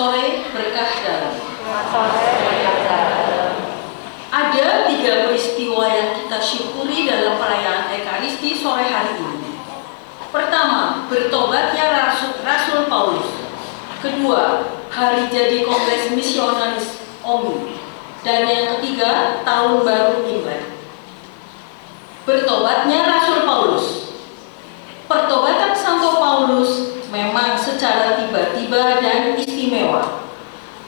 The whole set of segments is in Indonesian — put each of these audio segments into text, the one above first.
sore berkah dalam. Ada 3 peristiwa yang kita syukuri dalam perayaan Ekaristi sore hari ini. Pertama, bertobatnya Rasul Paulus. Kedua, hari jadi Kongres Misionaris OMI. Dan yang ketiga, Tahun Baru Imlek. Bertobatnya Rasul Paulus. Pertobatan Santo Paulus memang secara tiba-tiba dan istimewa.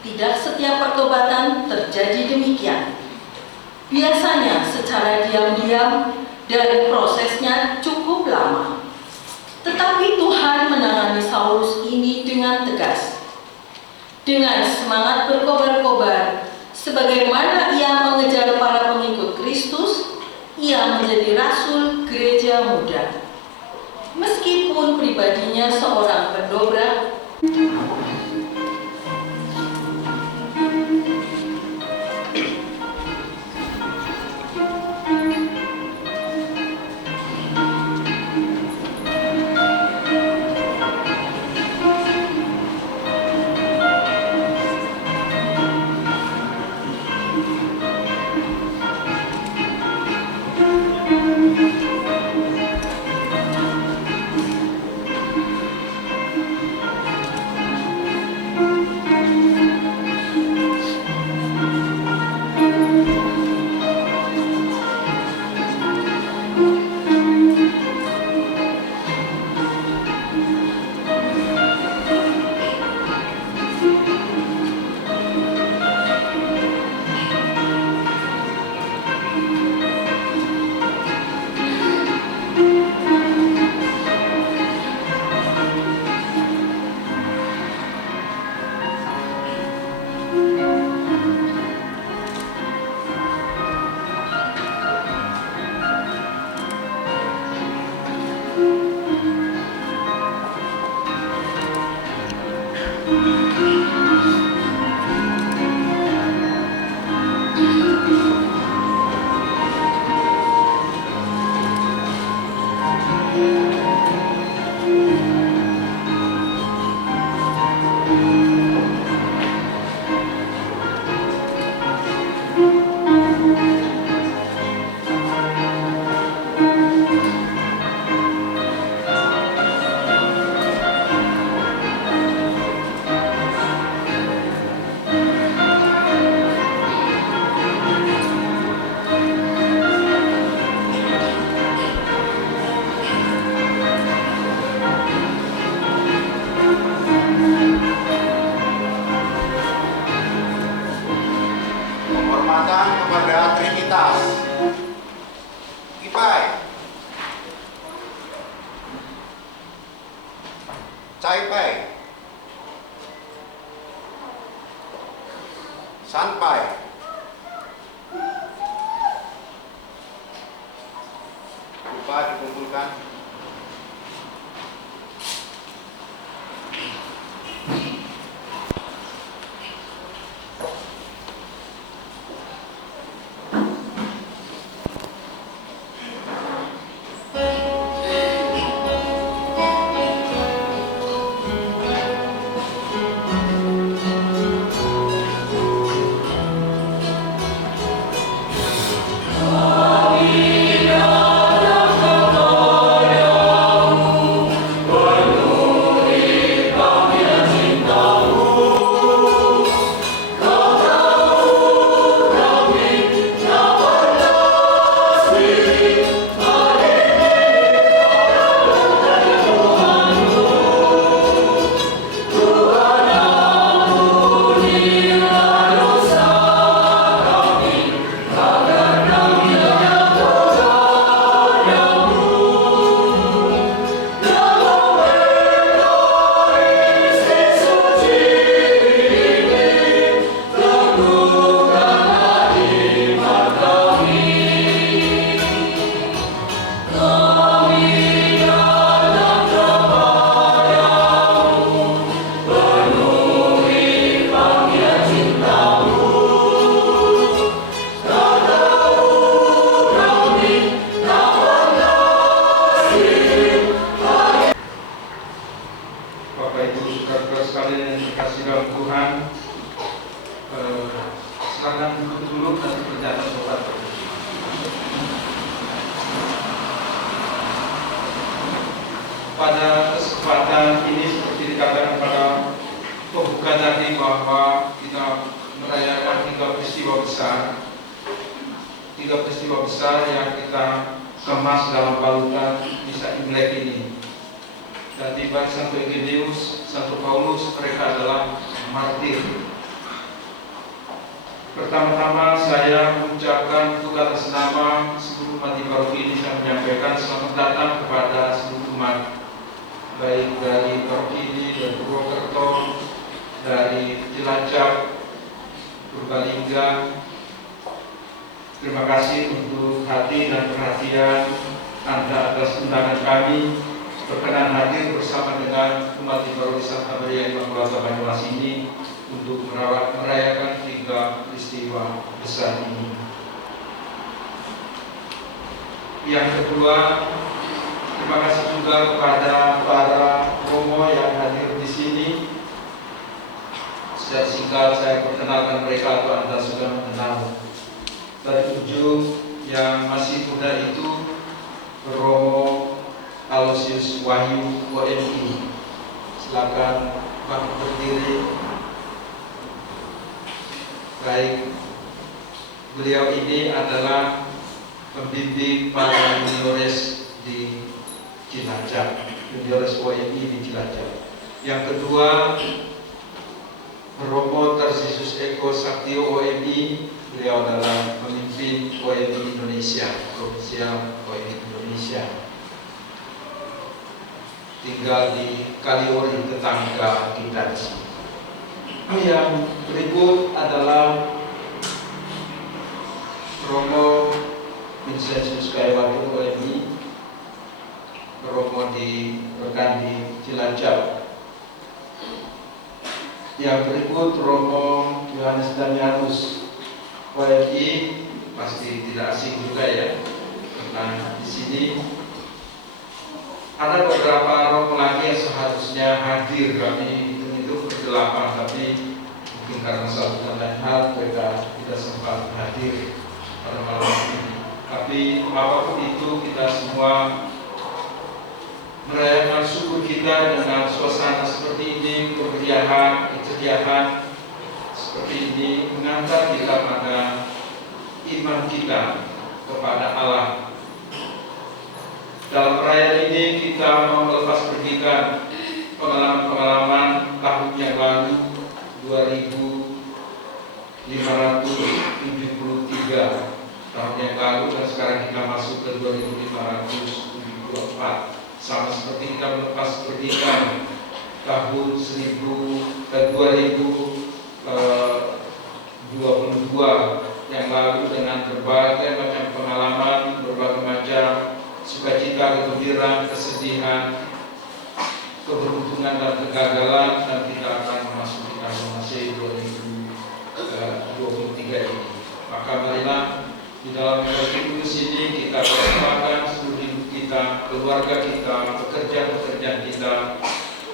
Tidak setiap pertobatan terjadi demikian. Biasanya secara diam-diam dan prosesnya cukup lama. Tetapi Tuhan menangani Saulus ini dengan tegas. Dengan semangat berkobar-kobar, sebagaimana ia mengejar para pengikut Kristus, ia menjadi rasul gereja muda. Meskipun pribadinya seorang pendobrak, kepada Trinitas. Kipai, Caipai, Sanpai, lupa dikumpulkan. Amin. pada kesempatan ini seperti dikatakan pada pembuka tadi bahwa kita merayakan tiga peristiwa besar yang kita kemas dalam balutan misa Imlek ini. Dan baik Santo Egidius, Santo Paulus, mereka adalah martir. Pertama-tama saya mengucapkan untuk atas nama seluruh umat di paroki ini, saya menyampaikan selamat datang kepada seluruh umat, baik dari paroki ini, dari Purwokerto, dari Cilacap, Purbalingga. Terima kasih untuk hati dan perhatian Anda atas undangan kami berkenan hadir bersama dengan umat di paroki Santa Maria Immaculata Banyumas ini untuk merayakan tiga peristiwa besar ini. Yang kedua, terima kasih juga kepada para romo yang hadir di sini. Secara singkat saya perkenalkan mereka atau Anda sudah mengenal. Dari ujung yang masih muda itu Romo Aloysius Wahyu OMI. Silakan Pak berdiri. Baik, beliau ini adalah pembimbing para juniores di Cilacap, juniores OMI di Cilacap. Yang kedua, Romo Tarsisus Eko Saktio OMI, beliau adalah pemimpin OMI Indonesia, Provinsial OMI Indonesia. Tinggal di Kaliori, tetangga kita di sini. Yang berikut adalah Romo Vincentius Kaiwatu OMI, Romo di rekan di Cilacap. Yang berikut Romo Yohanes Damianus OMI, pasti tidak asing juga ya, karena di sini ada beberapa romo lagi yang seharusnya hadir, kami itu berdelapan, tapi mungkin karena satu dan lain hal mereka tidak sempat hadir pada malam ini. Tapi apapun itu, kita semua merayakan syukur kita dengan suasana seperti ini, kemeriahan, keceriaan seperti ini, mengantar kita pada iman kita kepada Allah. Dalam perayaan ini kita mau melepas pergikan pengalaman-pengalaman tahun yang lalu 2573 tahun yang lalu, dan sekarang kita masuk ke 2574. Sama seperti kita melepas pergikan tahun 2022 yang lalu dengan berbagai macam pengalaman, berbagai macam sukacita, kegembiraan, kesedihan, keberuntungan dan kegagalan, dan kita akan memasuki tahun masih 2023 ini. Maka marilah di dalam Eucharistia Kudus ini kita persembahkan seluruh hidup kita, keluarga kita, pekerjaan-pekerjaan kita,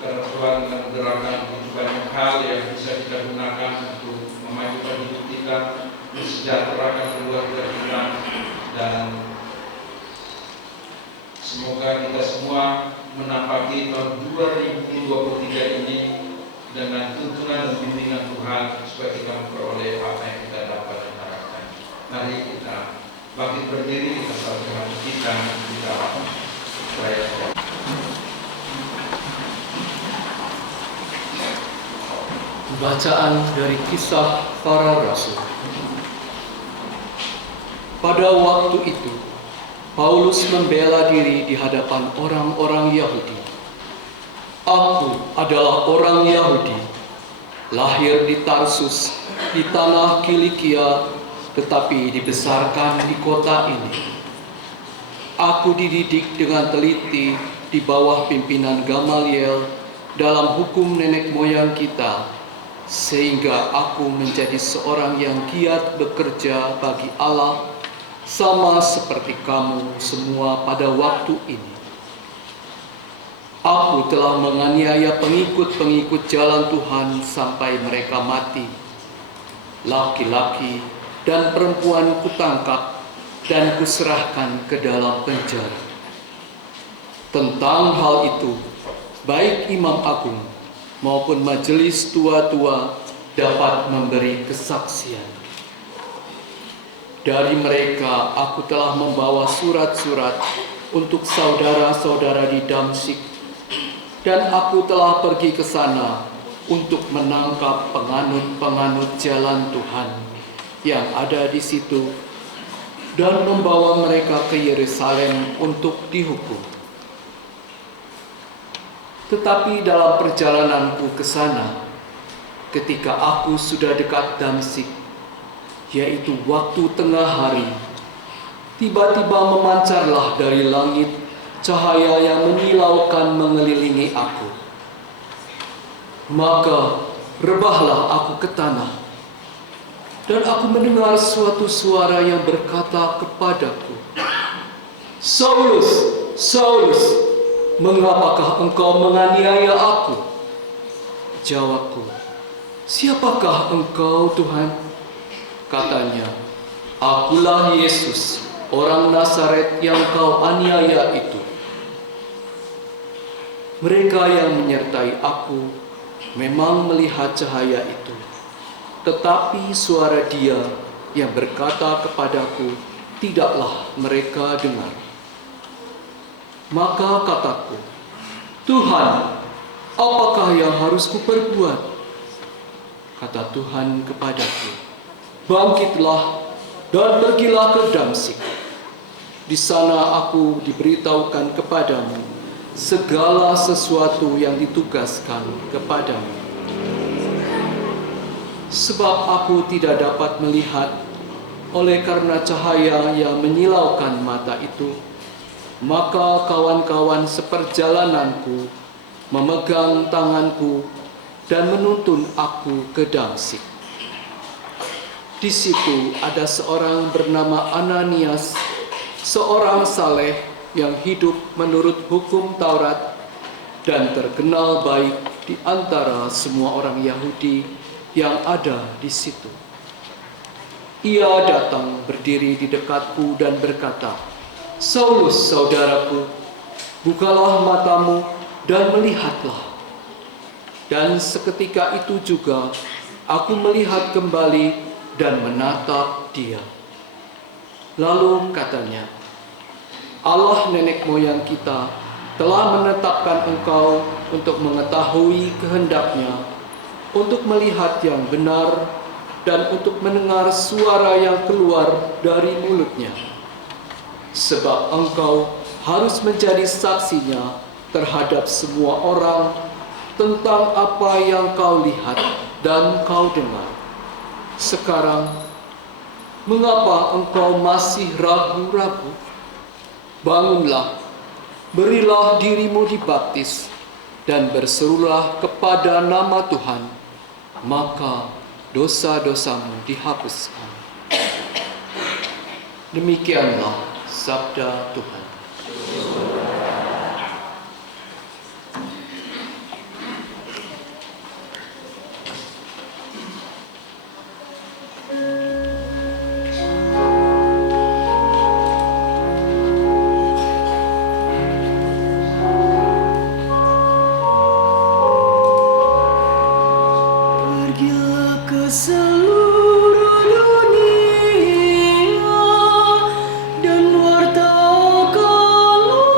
karena Tuhan menggerakkan begitu banyak hal yang bisa kita gunakan untuk memajukan hidup kita, mensejahterakan keluarga kita, dan semoga kita semua menapaki tahun 2023 ini dengan tuntunan dan bimbingan Tuhan supaya kita memperoleh apa yang kita dapat dan harapkan. Mari kita bangkit berdiri, kita salutkan kita perayaan. Bacaan dari Kisah Para Rasul. Pada waktu itu, Paulus membela diri di hadapan orang-orang Yahudi. Aku adalah orang Yahudi, lahir di Tarsus, di tanah Kilikia, tetapi dibesarkan di kota ini. Aku dididik dengan teliti di bawah pimpinan Gamaliel dalam hukum nenek moyang kita, sehingga aku menjadi seorang yang giat bekerja bagi Allah, sama seperti kamu semua pada waktu ini. Aku telah menganiaya pengikut-pengikut jalan Tuhan sampai mereka mati. Laki-laki dan perempuan kutangkap dan kuserahkan ke dalam penjara. Tentang hal itu, baik imam agung maupun majelis tua-tua dapat memberi kesaksian. Dari mereka aku telah membawa surat-surat untuk saudara-saudara di Damsyik, dan aku telah pergi ke sana untuk menangkap penganut-penganut jalan Tuhan yang ada di situ dan membawa mereka ke Yerusalem untuk dihukum. Tetapi dalam perjalananku ke sana, ketika aku sudah dekat Damsyik, yaitu waktu tengah hari, tiba-tiba memancarlah dari langit cahaya yang menyilaukan mengelilingi aku. Maka rebahlah aku ke tanah, dan aku mendengar suatu suara yang berkata kepadaku, "Saulus, Saulus, mengapakah engkau menganiaya aku?" Jawabku, "Siapakah engkau, Tuhan?" Katanya, "Akulah Yesus, orang Nazaret yang kau aniaya itu." Mereka yang menyertai aku memang melihat cahaya itu, tetapi suara Dia yang berkata kepadaku tidaklah mereka dengar. Maka kataku, "Tuhan, apakah yang harus kuperbuat?" Kata Tuhan kepadaku, "Bangkitlah dan pergilah ke Damsyik. Di sana aku diberitahukan kepadamu segala sesuatu yang ditugaskan kepadamu." Sebab aku tidak dapat melihat oleh karena cahaya yang menyilaukan mata itu, maka kawan-kawan seperjalananku memegang tanganku dan menuntun aku ke Damsyik. Di situ ada seorang bernama Ananias, seorang saleh yang hidup menurut hukum Taurat dan terkenal baik di antara semua orang Yahudi yang ada di situ. Ia datang berdiri di dekatku dan berkata, "Saulus, saudaraku, bukalah matamu dan melihatlah." Dan seketika itu juga aku melihat kembali dan menatap dia. Lalu katanya, "Allah nenek moyang kita telah menetapkan engkau untuk mengetahui kehendaknya, untuk melihat yang benar, dan untuk mendengar suara yang keluar dari mulutnya. Sebab engkau harus menjadi saksinya terhadap semua orang tentang apa yang kau lihat dan kau dengar. Sekarang, mengapa engkau masih ragu-ragu? Bangunlah, berilah dirimu dibaptis, dan berserulah kepada nama Tuhan, maka dosa-dosamu dihapuskan." Demikianlah sabda Tuhan. Pergilah ke seluruh dunia dan wartakanlah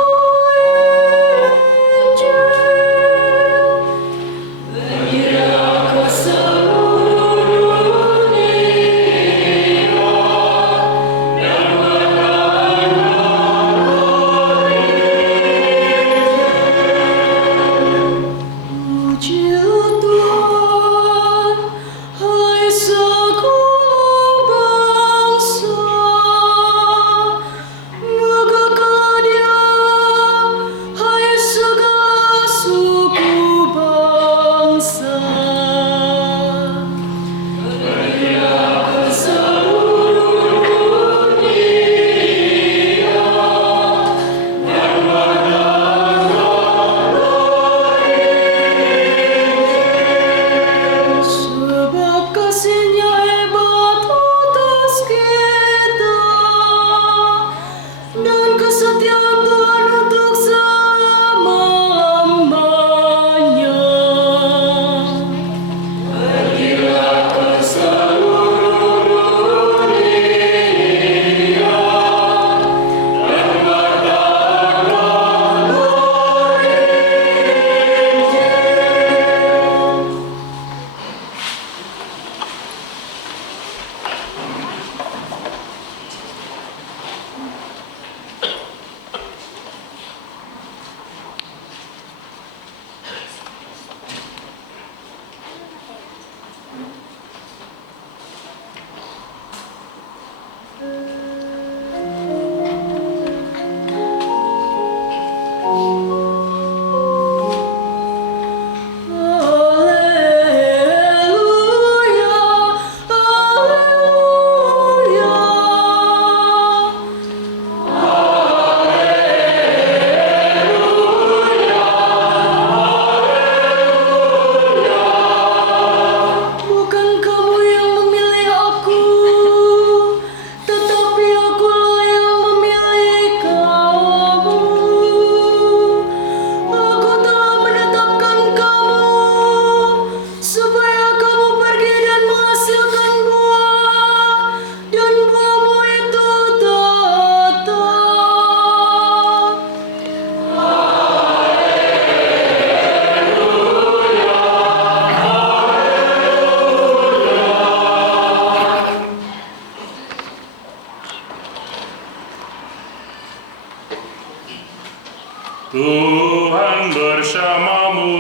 Tuhan bersamamu.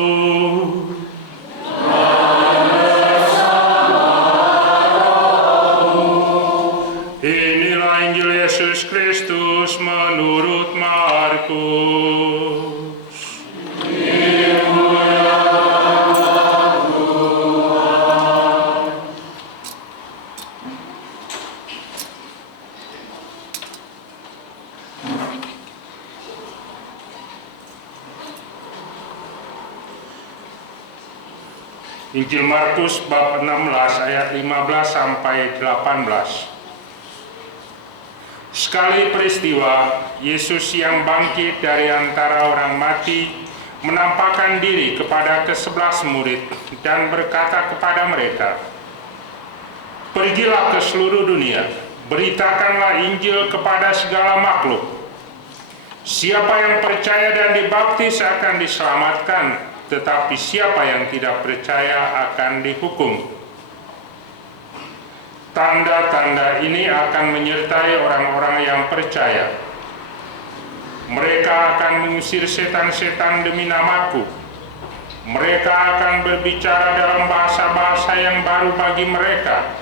Inilah Injil Yesus Kristus menurut Markus. Injil Markus bab 16 ayat 15 sampai 18. Sekali peristiwa, Yesus yang bangkit dari antara orang mati menampakkan diri kepada ke-11 murid dan berkata kepada mereka, "Pergilah ke seluruh dunia, beritakanlah Injil kepada segala makhluk. Siapa yang percaya dan dibaptis akan diselamatkan, tetapi siapa yang tidak percaya akan dihukum. Tanda-tanda ini akan menyertai orang-orang yang percaya. Mereka akan mengusir setan-setan demi namaku. Mereka akan berbicara dalam bahasa-bahasa yang baru bagi mereka.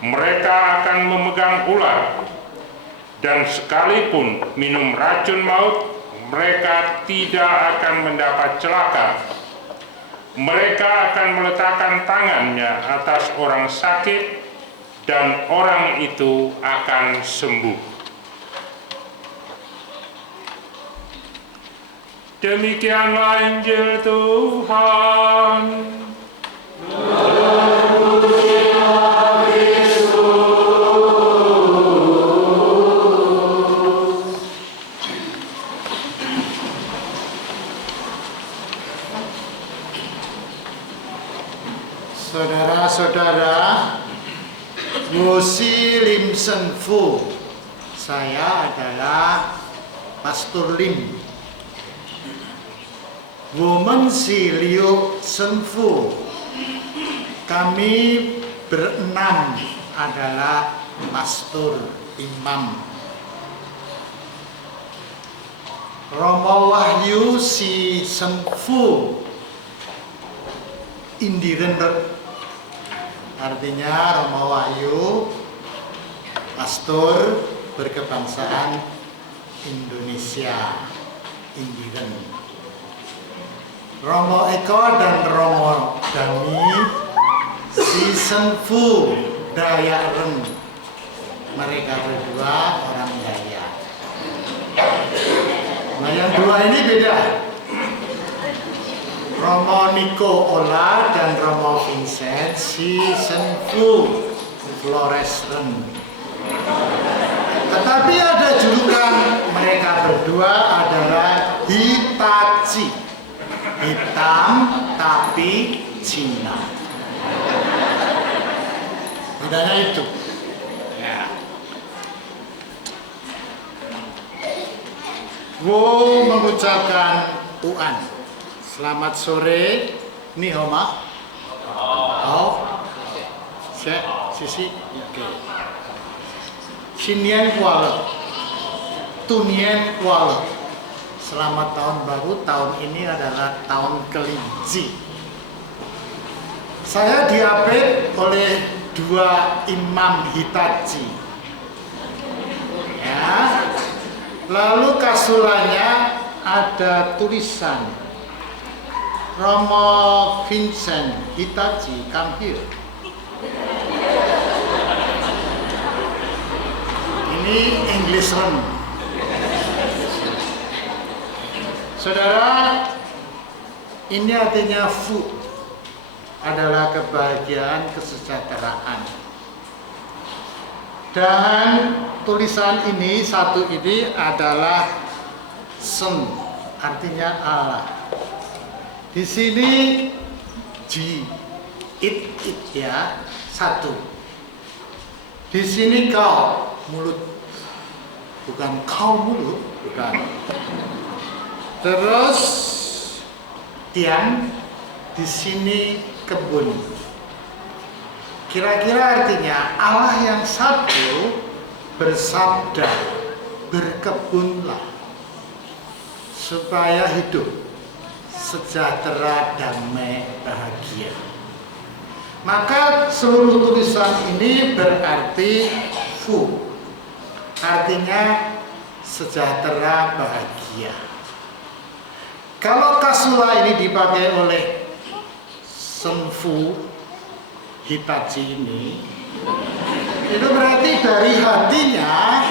Mereka akan memegang ular. Dan sekalipun minum racun maut, mereka tidak akan mendapat celaka. Mereka akan meletakkan tangannya atas orang sakit, dan orang itu akan sembuh." Demikianlah Injil Tuhan. Saudara-saudara, Wosi Lim Sen Fu. Saya adalah Pastor Lim. Women Si Liu Sen Fu. Kami berenam adalah pastor imam. Romo Wahyu Si Sen Fu Indiren, artinya Romo Wahyu pastor berkebangsaan Indonesia, Indiren. Romo Eko dan Romo Dami Si Sen Fu Dayaren. Mereka berdua orang Dayak. Nah, yang dua ini beda. Romo Niko Ola dan Romo Vincent Si Sen Fu Floresren. Tetapi ada julukan mereka berdua adalah Hitachi. Hitam tapi Cina. Bedanya itu. Ya. Wo mengucapkan Uan. Selamat sore, ni Homa. Oh, sisi, oke. Sinian kuala, Tunian kuala. Selamat tahun baru. Tahun ini adalah tahun kelinci. Saya diapit oleh dua imam Hitachi. Ya. Lalu kasulannya ada tulisan Romo Vincent Hitachi, come here. Ini English room. Saudara, ini artinya food adalah kebahagiaan, kesejahteraan. Dan tulisan ini, satu ini adalah Sen, artinya Allah. Di sini G, it ya, satu. Di sini kau, mulut, bukan kau mulut, bukan. Terus Tian, di sini kebun. Kira-kira artinya Allah yang satu bersabda, berkebunlah. supaya hidup sejahtera, damai, bahagia. Maka seluruh tulisan ini berarti fu, artinya sejahtera, bahagia. Kalau kasula ini dipakai oleh Senfu Hitachi ini, itu berarti dari hatinya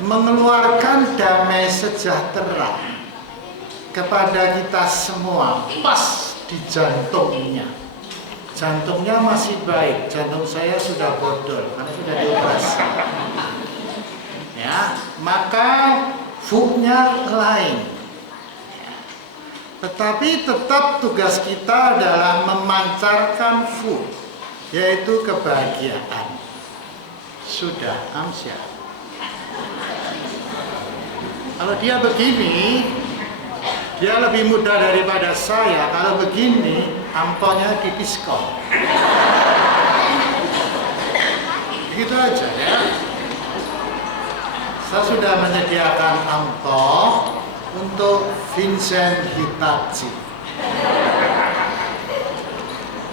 mengeluarkan damai sejahtera kepada kita semua, pas di jantungnya. Jantungnya masih baik, jantung saya sudah bodol karena sudah dioperasi. Ya, maka fu-nya lain. Tetapi tetap tugas kita adalah memancarkan fu, yaitu kebahagiaan. Sudah, amsyah. Kalau dia begini, dia lebih mudah daripada saya. Kalau begini, amponya dipiskol. Gitu aja ya. Saya sudah menyediakan ampo untuk Vincent Hitachi.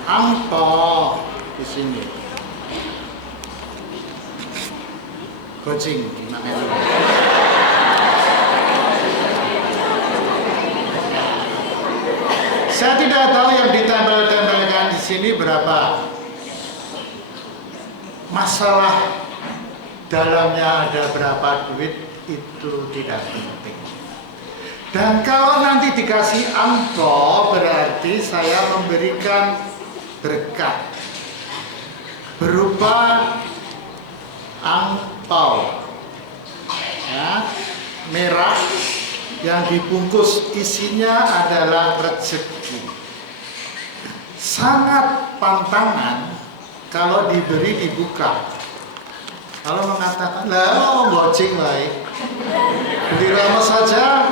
Ampo di sini. Kucing namanya. Saya tidak tahu yang ditempel-tempelkan di sini berapa. Masalah dalamnya ada berapa duit itu tidak penting. Dan kalau nanti dikasih amplop berarti saya memberikan berkat berupa angpau ya, merah yang dibungkus isinya adalah rezeki. Sangat pantangan kalau diberi dibuka. Kalau mengatakan, lah goceng baik, beli ramos saja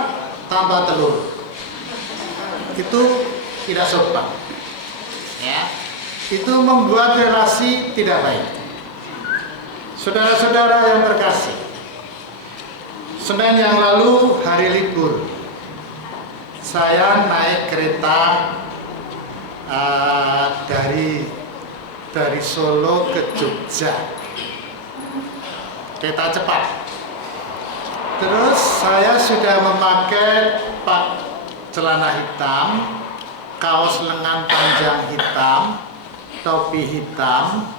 tanpa telur, itu tidak sopan. Ya, itu membuat relasi tidak baik. Saudara-saudara yang terkasih, Senin yang lalu hari libur, saya naik kereta dari Solo ke Jogja, kereta cepat. Terus saya sudah memakai celana hitam, kaos lengan panjang hitam, topi hitam,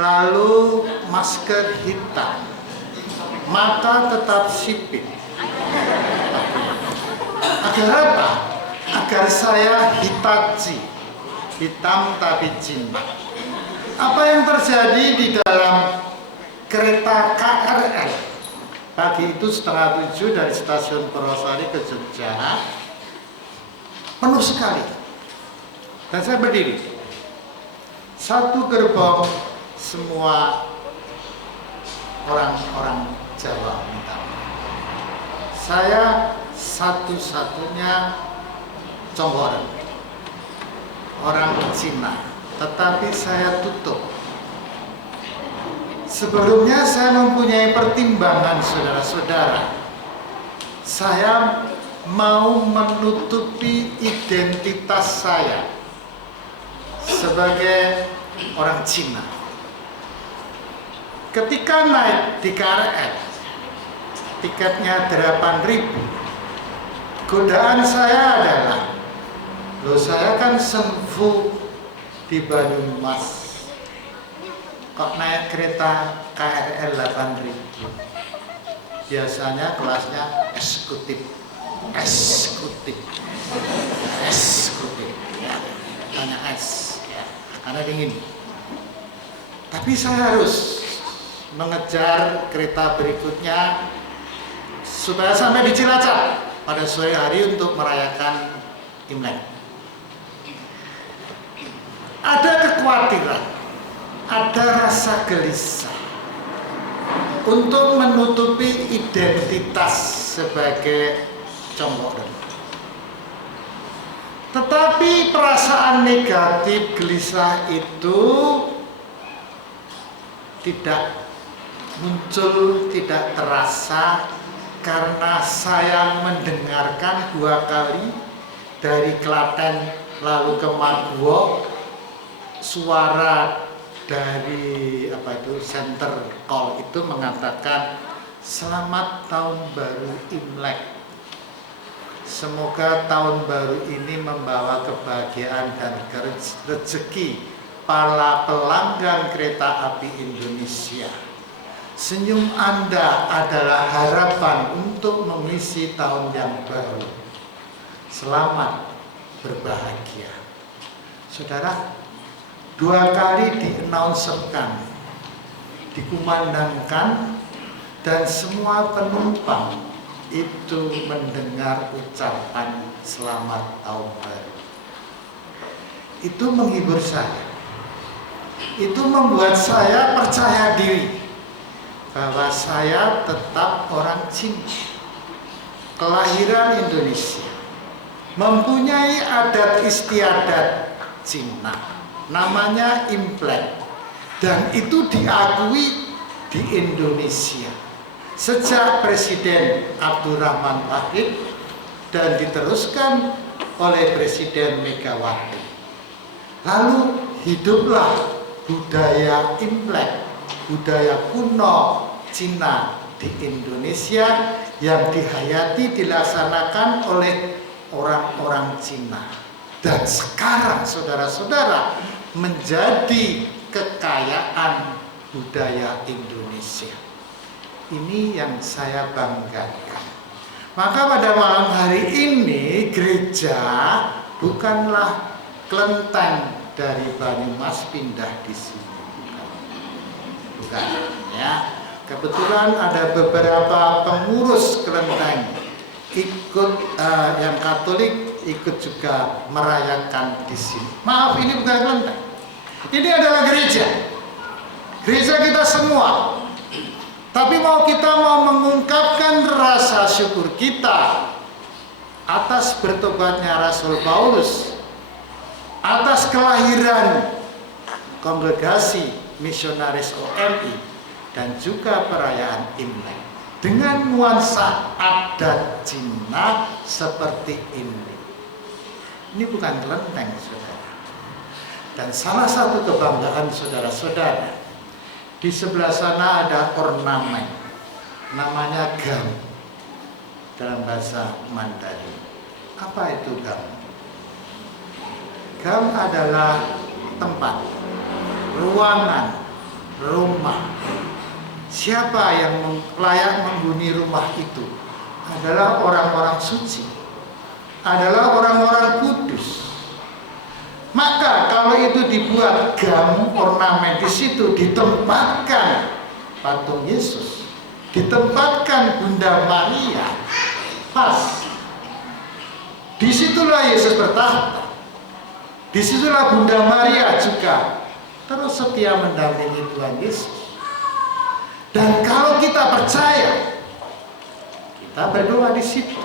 lalu masker hitam. Mata tetap sipit. Agar apa? Agar saya Hitachi, hitam tapi cinta. Apa yang terjadi di dalam kereta KRL? Pagi itu 6:30 dari stasiun Purwosari ke Jogja, penuh sekali. Dan saya berdiri. Satu gerbong semua orang-orang Jawa minta. Saya satu-satunya Conggoren, orang Cina, tetapi saya tutup. Sebelumnya saya mempunyai pertimbangan, saudara-saudara. Saya mau menutupi identitas saya sebagai orang Cina. Ketika naik di KRL, tiketnya 8.000. Godaan saya adalah, loh saya kan Senfu di Banyumas, kok naik kereta KRL 8.000. Biasanya kelasnya eksekutif, ya, hanya S, ya, karena dingin. Tapi saya harus mengejar kereta berikutnya supaya sampai di Cilacap pada sore hari untuk merayakan Imlek. Ada kekhawatiran, ada rasa gelisah untuk menutupi identitas sebagai Conggoren. Tetapi perasaan negatif gelisah itu tidak muncul, tidak terasa karena saya mendengarkan 2 kali dari Klaten lalu ke Maguwo suara dari center call itu mengatakan selamat tahun baru Imlek. Semoga tahun baru ini membawa kebahagiaan dan rezeki para pelanggan kereta api Indonesia. Senyum Anda adalah harapan untuk mengisi tahun yang baru. Selamat berbahagia. Saudara, 2 kali di-announcerkan, dikumandangkan, dan semua penumpang itu mendengar ucapan selamat tahun baru. Itu menghibur saya. Itu membuat saya percaya diri bahwa saya tetap orang Cina, kelahiran Indonesia, mempunyai adat istiadat Cina, namanya Imlek, dan itu diakui di Indonesia sejak Presiden Abdurrahman Wahid dan diteruskan oleh Presiden Megawati. Lalu hiduplah budaya Imlek, budaya kuno Cina di Indonesia yang dihayati dilaksanakan oleh orang-orang Cina. Dan sekarang saudara-saudara menjadi kekayaan budaya Indonesia. Ini yang saya banggakan. Maka pada malam hari ini gereja bukanlah kelenteng dari Banyumas pindah di sini. Bukan. Ya. Kebetulan ada beberapa pengurus kelenteng yang Katolik ikut juga merayakan di sini. Maaf, ini bukan kelenteng. Ini adalah gereja. Gereja kita semua. Tapi kita mau mengungkapkan rasa syukur kita atas bertobatnya Rasul Paulus, atas kelahiran kongregasi misionaris OMI, dan juga perayaan Imlek dengan nuansa adat Cina seperti ini. Ini bukan kelenteng, saudara. Dan salah satu kebanggaan saudara-saudara, di sebelah sana ada ornamen, namanya gam dalam bahasa Mandarin. Apa itu gam? Gam adalah tempat, ruangan, rumah. Siapa yang layak menghuni rumah itu adalah orang-orang suci, adalah orang-orang kudus. Maka kalau itu dibuat gam ornamen, di situ ditempatkan patung Yesus, ditempatkan Bunda Maria, pas. Disitulah Yesus bertahta, disitulah Bunda Maria juga terus setia mendampingi Tuhan Yesus. Dan kalau kita percaya, kita berdoa di situ,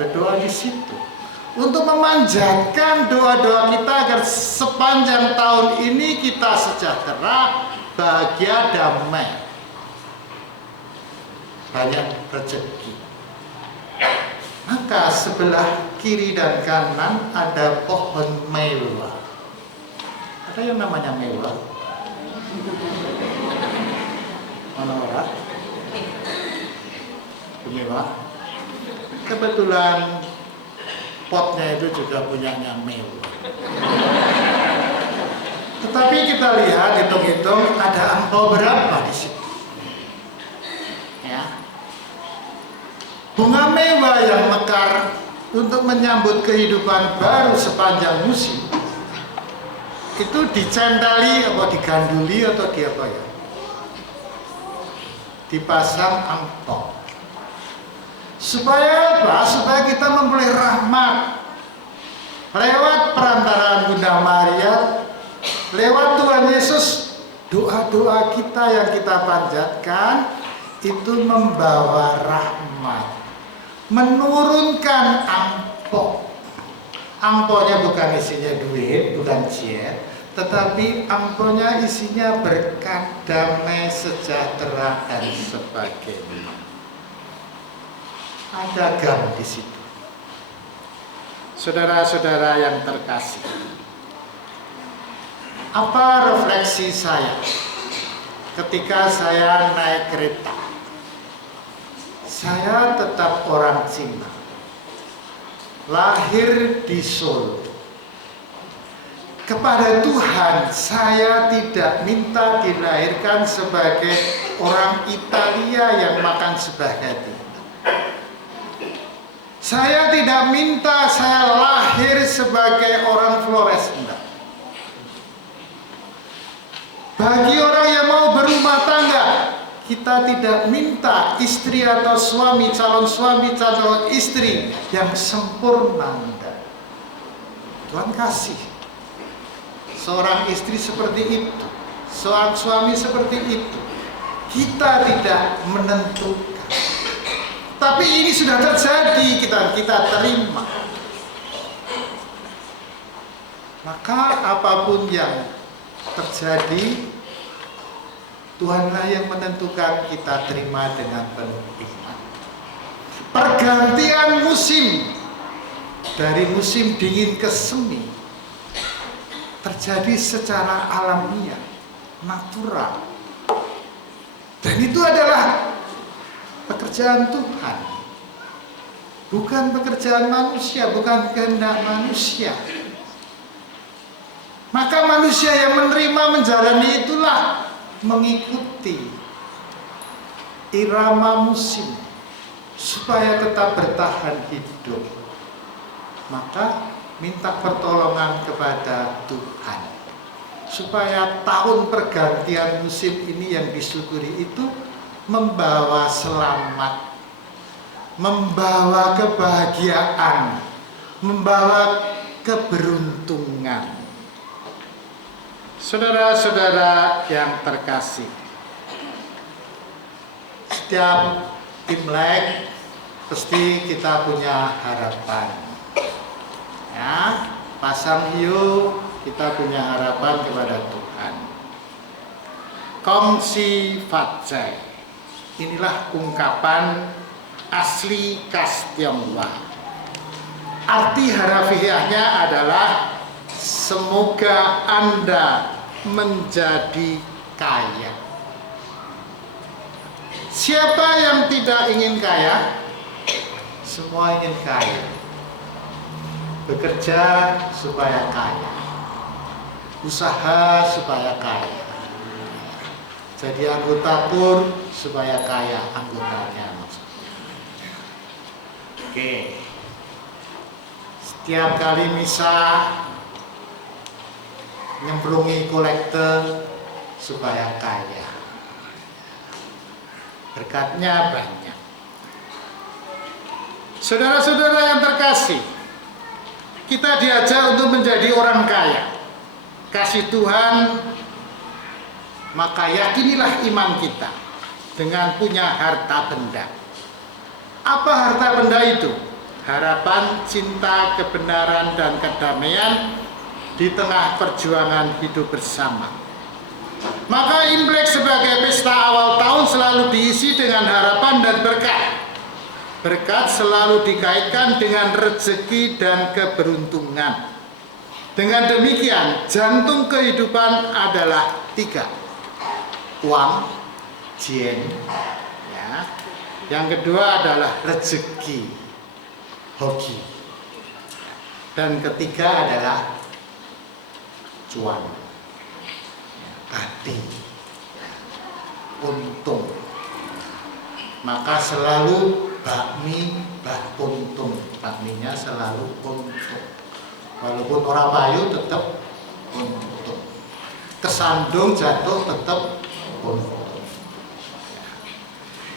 berdoa di situ. Untuk memanjatkan doa-doa kita agar sepanjang tahun ini kita sejahtera, bahagia, damai, banyak rezeki. Maka sebelah kiri dan kanan ada pohon mewah. Ada yang namanya mewah? Mana orang? Mewah. Kebetulan potnya itu juga punyanya mewah. Tetapi kita lihat, hitung-hitung ada angpau berapa di situ. Ya. Bunga mewah yang mekar untuk menyambut kehidupan baru sepanjang musim itu dicendali atau diganduli atau di apa ya? Dipasang angpau. Supaya apa? Supaya kita memperoleh rahmat lewat perantaraan Bunda Maria, lewat Tuhan Yesus. Doa-doa kita yang kita panjatkan itu membawa rahmat, menurunkan angpau. Angpaunya bukan isinya duit, bukan jet, tetapi angpaunya isinya berkah, damai, sejahtera, dan sebagainya. ada gam di situ. Saudara-saudara yang terkasih, apa refleksi saya ketika saya naik kereta? Saya tetap orang Cina, lahir di Solo. Kepada Tuhan, saya tidak minta dilahirkan sebagai orang Italia yang makan spaghetti. Saya tidak minta saya lahir sebagai orang Flores. Enggak. Bagi orang yang mau berumah tangga, kita tidak minta istri atau suami, calon istri yang sempurna. Enggak. Tuhan kasih seorang istri seperti itu, seorang suami seperti itu. Kita tidak menentukan. Tapi ini sudah terjadi, kita terima. Maka apapun yang terjadi, Tuhanlah yang menentukan, kita terima dengan penuh iman. Pergantian musim dari musim dingin ke semi terjadi secara alamiah, natural. Dan itu adalah pekerjaan Tuhan, bukan pekerjaan manusia, bukan kehendak manusia. Maka manusia yang menerima menjalani itulah mengikuti irama musim supaya tetap bertahan hidup. Maka minta pertolongan kepada Tuhan supaya tahun pergantian musim ini yang disyukuri itu membawa selamat, membawa kebahagiaan, membawa keberuntungan. Saudara-saudara yang terkasih, setiap Imlek pasti kita punya harapan. Ya, pasang hiu kita punya harapan kepada Tuhan. Kongsi Fatcai, inilah ungkapan asli khas Tionghoa. Arti harafiahnya adalah semoga Anda menjadi kaya. Siapa yang tidak ingin kaya? Semua ingin kaya. Bekerja supaya kaya, usaha supaya kaya, jadi anggota pun supaya kaya anggotanya. Oke, setiap kali misa nyemplungi kolektor supaya kaya, berkatnya banyak. Saudara-saudara yang terkasih, kita diajak untuk menjadi orang kaya. Kasih Tuhan, maka yakinilah iman kita dengan punya harta benda. Apa harta benda itu? Harapan, cinta, kebenaran, dan kedamaian di tengah perjuangan hidup bersama. Maka Imlek sebagai pesta awal tahun selalu diisi dengan harapan dan berkat. Berkat selalu dikaitkan dengan rezeki dan keberuntungan. Dengan demikian, jantung kehidupan adalah 3. Uang, jien, ya. Yang kedua adalah rezeki, hoki. Dan ketiga adalah cuan, hati, untung. Maka selalu bakmi, untung. Bakminya selalu untung. Walaupun orang payu tetap untung. Kesandung jatuh tetap untung.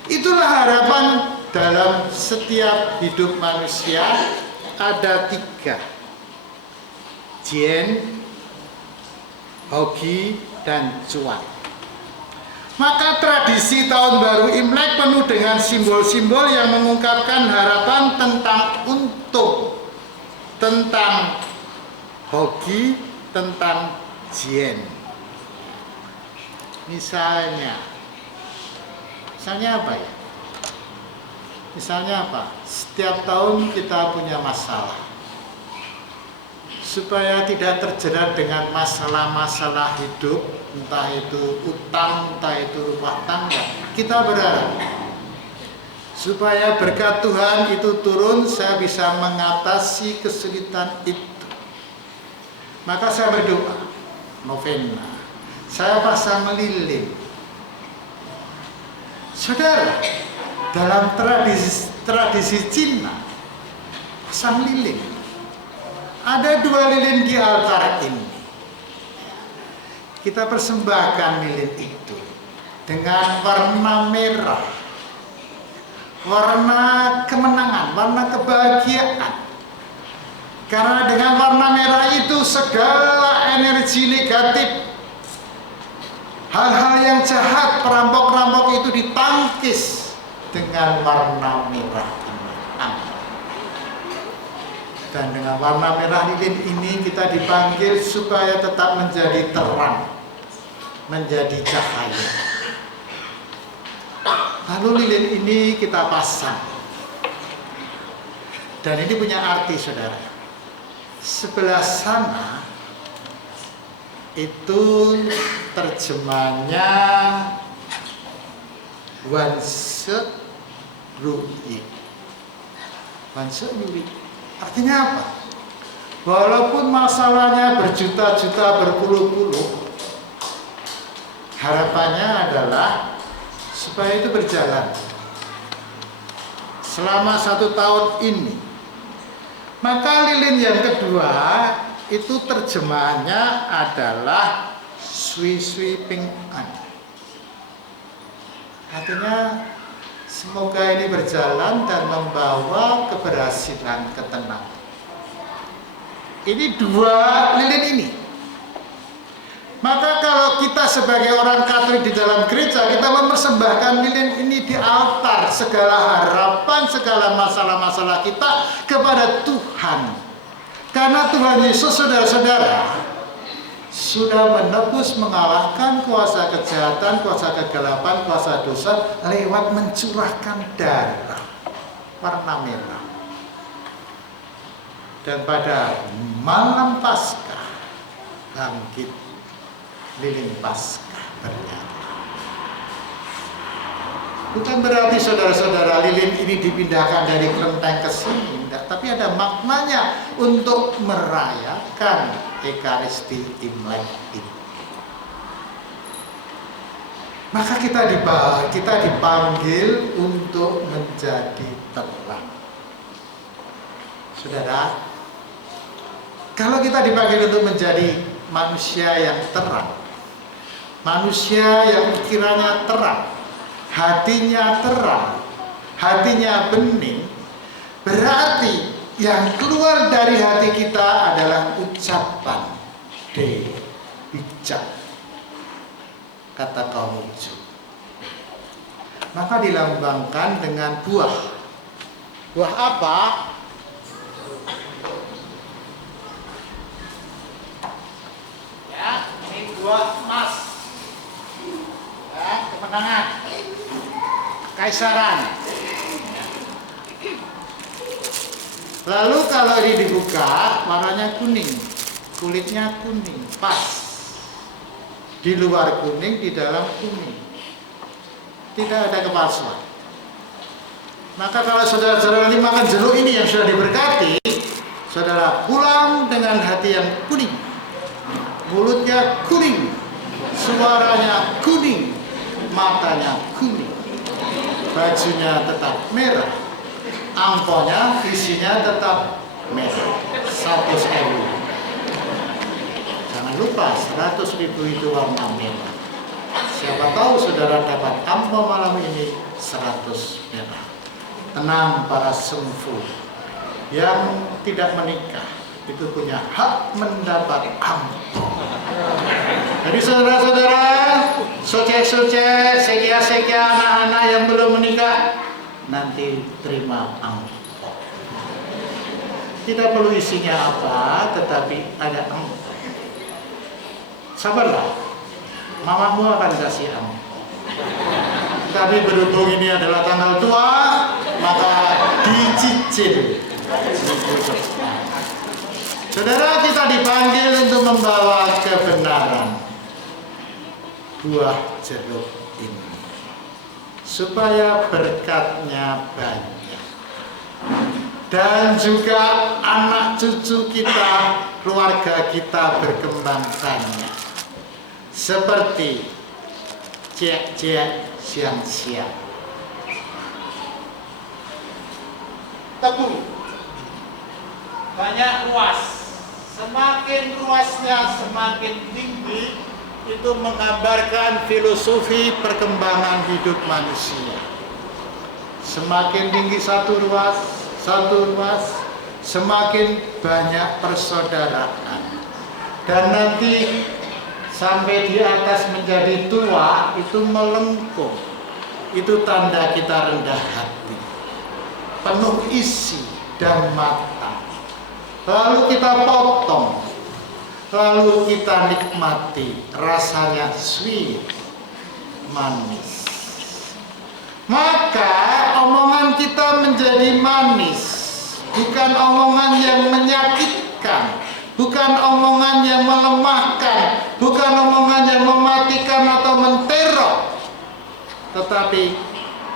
Itulah harapan dalam setiap hidup manusia. Ada 3. Jien, hoki, dan cuan. Maka tradisi tahun baru Imlek penuh dengan simbol-simbol yang mengungkapkan harapan tentang untung, tentang hoki, tentang jien. Misalnya apa ya? Misalnya apa? Setiap tahun kita punya masalah. Supaya tidak terjerat dengan masalah-masalah hidup, entah itu utang, entah itu rumah tangga, kita berharap supaya berkat Tuhan itu turun, saya bisa mengatasi kesulitan itu. Maka saya berdoa, novena, saya pasang lilin. Saudara, dalam tradisi Cina, pasang lilin. Ada 2 lilin di altar ini. Kita persembahkan lilin itu dengan warna merah, warna kemenangan, warna kebahagiaan. Karena dengan warna merah itu segala energi negatif, hal-hal yang jahat, perampok-perampok itu ditangkis dengan warna merah ini. Dan dengan warna merah lilin ini kita dipanggil supaya tetap menjadi terang, menjadi cahaya. Lalu lilin ini kita pasang. Dan ini punya arti, saudara. Sebelah sana itu terjemahnya Wanse Rui. Wanse Rui. Artinya apa? Walaupun masalahnya berjuta-juta, berpuluh-puluh, harapannya adalah supaya itu berjalan selama 1 tahun ini. Maka lilin yang kedua itu terjemahannya adalah Sui Sui Ping An. Artinya semoga ini berjalan dan membawa keberhasilan, ketenangan. Ini 2 lilin ini. Maka kalau kita sebagai orang Katolik di dalam gereja, kita mempersembahkan lilin ini di altar, segala harapan, segala masalah-masalah kita kepada Tuhan. Karena Tuhan Yesus, saudara-saudara, sudah menebus, mengalahkan kuasa kejahatan, kuasa kegelapan, kuasa dosa lewat mencurahkan darah warna merah. Dan pada malam Paskah bangkit lilin Paskah bernyala. Bukan berarti saudara-saudara lilin ini dipindahkan dari kelenteng ke sini, enggak, tapi ada maknanya untuk merayakan Ekaristi Imlek ini. Maka kita dipanggil untuk menjadi terang. Saudara, kalau kita dipanggil untuk menjadi manusia yang terang, manusia yang pikirannya terang, hatinya terang, hatinya bening, berarti yang keluar dari hati kita adalah ucapan bijak, kata kaum Uju. Maka dilambangkan dengan buah. Buah apa? Ya, ini buah emas. Ya, kemenangan, kekaisaran. Lalu kalau ini dibuka, warnanya kuning, kulitnya kuning, pas. Di luar kuning, di dalam kuning. Tidak ada kepalsuan. Maka kalau saudara-saudara nanti makan jeruk ini yang sudah diberkati, saudara pulang dengan hati yang kuning. Mulutnya kuning, suaranya kuning, matanya kuning. Bajunya tetap merah. Amplopnya isinya tetap merah, 100.000. Jangan lupa 100.000 itu warna merah. Siapa tahu saudara dapat amplop malam ini 100 merah. Tenang para sungfu yang tidak menikah, itu punya hak mendapat amplop. Jadi saudara-saudara, soce-soce, sekia-sekia anak-anak yang belum menikah, nanti terima amplop. Tidak perlu isinya apa, tetapi ada amplop. Sabarlah, mamamu akan kasih amplop. Tapi berhubung ini adalah tanggal tua, maka dicicil minggu depan. Saudara, kita dipanggil untuk membawa kebenaran buah jeruk ini supaya berkatnya banyak dan juga anak cucu kita, keluarga kita berkembang banyak seperti cek-cek siang-siang. Tebu banyak ruas, semakin ruasnya semakin tinggi, itu menggambarkan filosofi perkembangan hidup manusia. Semakin tinggi satu ruas, semakin banyak persaudaraan. Dan nanti sampai di atas menjadi tua, itu melengkung. Itu tanda kita rendah hati, penuh isi dan matang. Lalu kita potong, lalu kita nikmati, rasanya sweet, manis. Maka omongan kita menjadi manis, bukan omongan yang menyakitkan, bukan omongan yang melemahkan, bukan omongan yang mematikan atau menteror, tetapi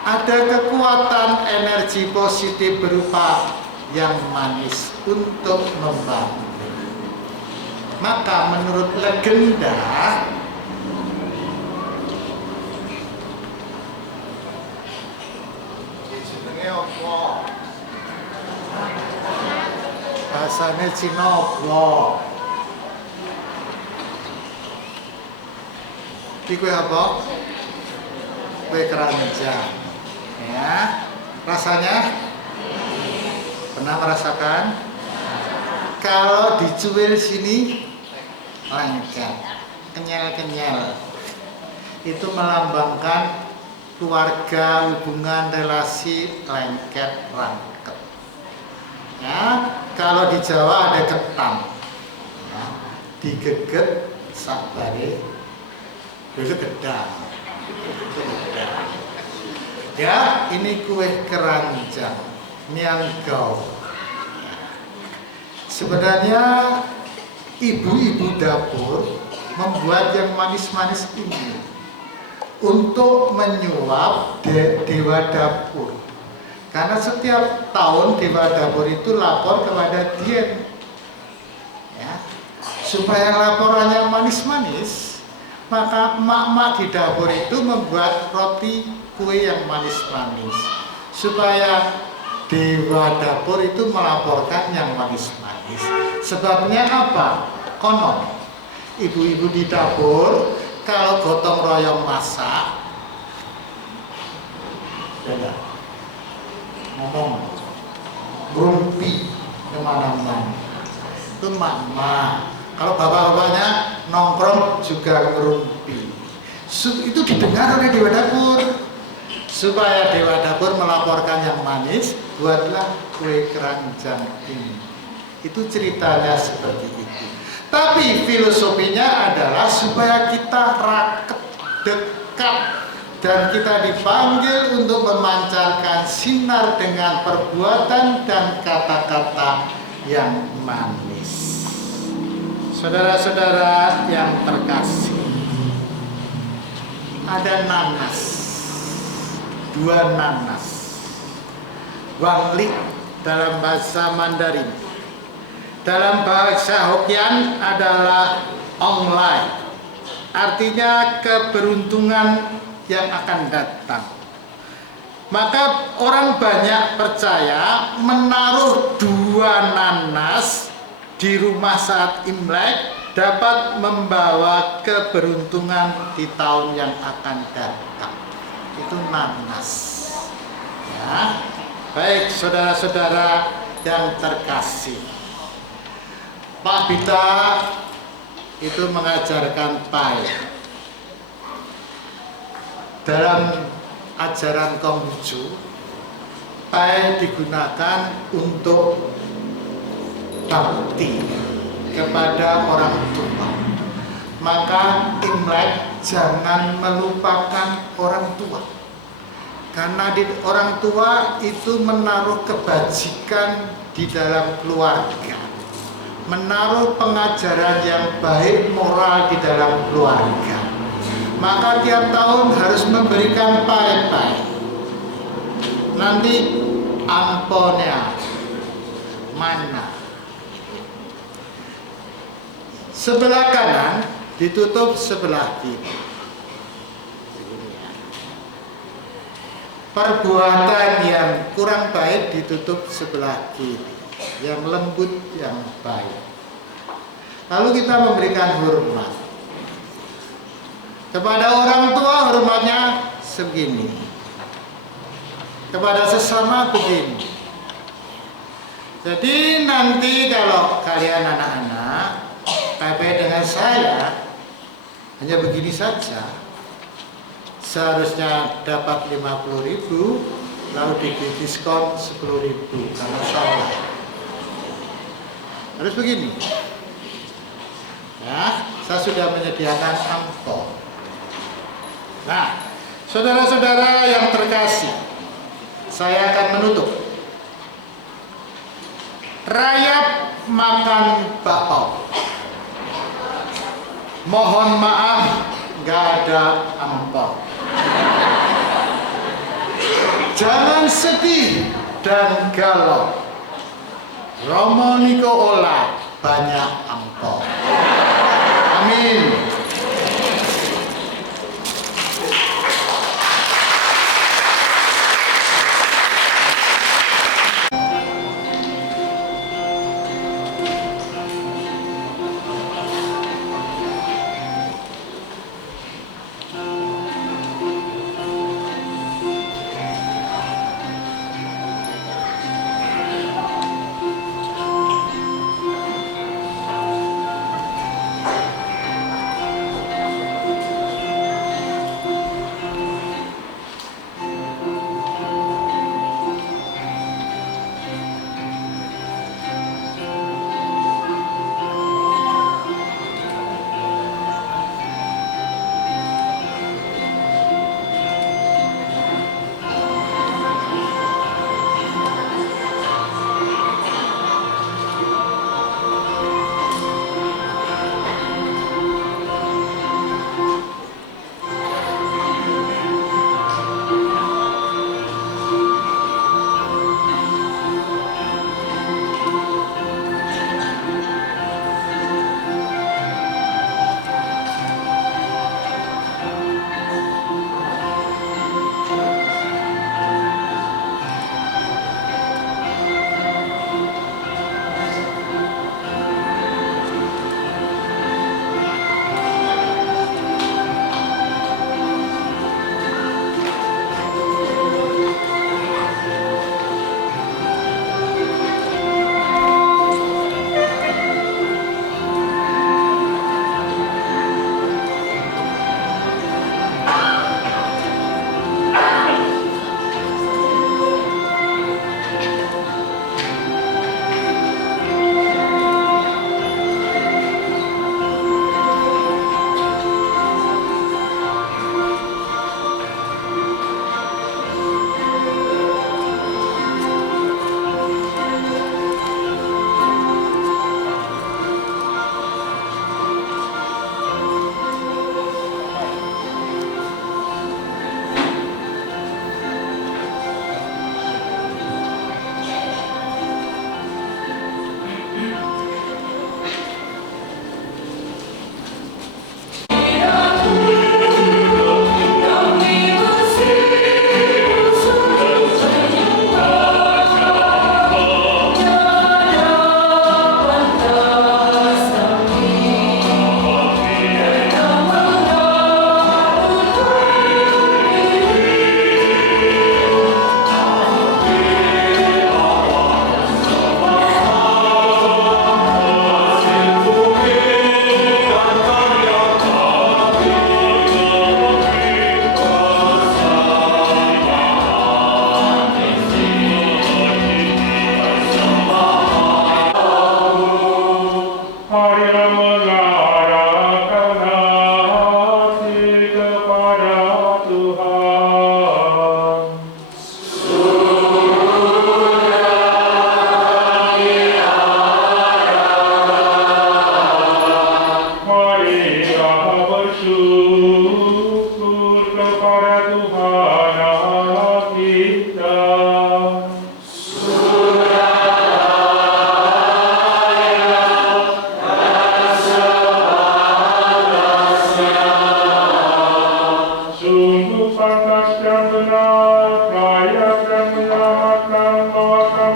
ada kekuatan energi positif berupa yang manis untuk membantu. Maka menurut legenda, bahasanya Cina apa? Ini kue apa? Kue keranjang. Ya, rasanya pernah merasakan? Kalau dicuil sini lengket, kenyal-kenyal. Itu melambangkan keluarga, hubungan, relasi lengket, rangket. Ya, kalau di Jawa ada ketam, ya, digeget sabare, itu gedang. Ya, ini kue keranjang, nianggau. Sebenarnya ibu-ibu dapur membuat yang manis-manis ini untuk menyuap dewa dapur. Karena setiap tahun dewa dapur itu lapor kepada Dian, ya, supaya laporannya manis-manis, maka emak-emak di dapur itu membuat roti kue yang manis-manis supaya dewa dapur itu melaporkan yang manis-manis. Sebabnya apa? Konon ibu-ibu di dapur kalau gotong royong masak, beda ngomong ngerumpi kemana-mana, itu mama. Kalau bapak-bapaknya nongkrong juga ngerumpi. Itu didengar oleh dewa dapur. Supaya dewa dapur melaporkan yang manis, buatlah kue keranjang ini. Itu ceritanya seperti itu. Tapi filosofinya adalah supaya kita raket, dekat, dan kita dipanggil untuk memancarkan sinar dengan perbuatan dan kata-kata yang manis. Saudara-saudara yang terkasih, ada nanas, 2 nanas. Wangli dalam bahasa Mandarin. Dalam bahasa Hokkien adalah online. Artinya keberuntungan yang akan datang. Maka orang banyak percaya menaruh 2 nanas di rumah saat Imlek dapat membawa keberuntungan di tahun yang akan datang. Itu nanas. Ya. Baik saudara-saudara yang terkasih, Pak Bita itu mengajarkan pai. Dalam ajaran Konghucu, pai digunakan untuk bakti kepada orang tua. Maka Imlek jangan melupakan orang tua. Karena orang tua itu menaruh kebajikan di dalam keluarga, menaruh pengajaran yang baik, moral di dalam keluarga. Maka tiap tahun harus memberikan pai-pai. Nanti amponnya mana? Sebelah kanan ditutup sebelah kiri. Perbuatan yang kurang baik ditutup sebelah kiri, yang lembut, yang baik. Lalu kita memberikan hormat. Kepada orang tua hormatnya segini, kepada sesama begini. Jadi nanti kalau kalian anak-anak KP dengan saya hanya begini saja, seharusnya dapat 50.000, lalu didiskon 10.000 karena salah. Harus begini. Ya, saya sudah menyediakan amplop. Nah, saudara-saudara yang terkasih, saya akan menutup. Rayap makan bakpao. Mohon maaf, gak ada amplop. Jangan sedih dan galau. Romo Niko Ola banyak amplop. Amin.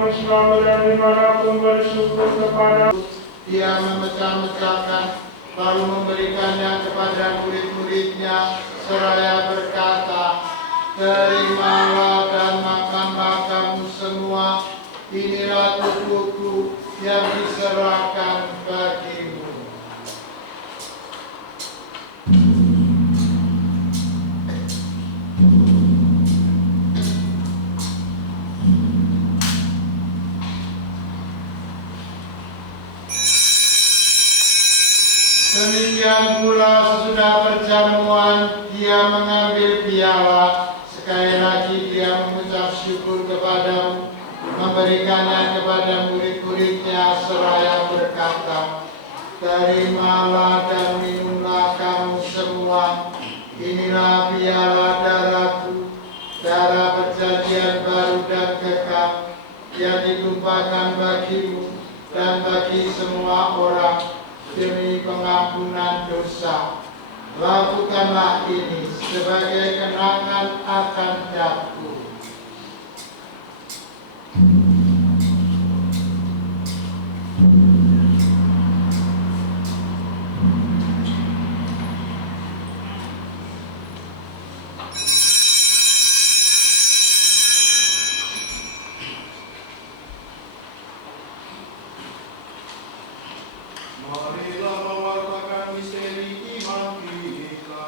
dimanapun selalu dan dimanapun bersyukur kepada. Dia memecah-mecahkan, lalu memberikannya kepada murid-muridnya, seraya berkata, terimalah dan makanlah kamu semua, inilah tubuhku yang diserahkan bagimu. Demikian pula sesudah perjamuan, dia mengambil piala, sekali lagi dia mengucap syukur kepadamu, memberikannya kepada murid-muridnya seraya berkata, terimalah dan minumlah kamu semua, inilah piala darahku, darah perjanjian baru dan kekal, yang ditumpahkan bagimu dan bagi semua orang demi pengampunan dosa. Lakukanlah ini sebagai kenangan akan aku. Marilah mewartakan misteri iman kita.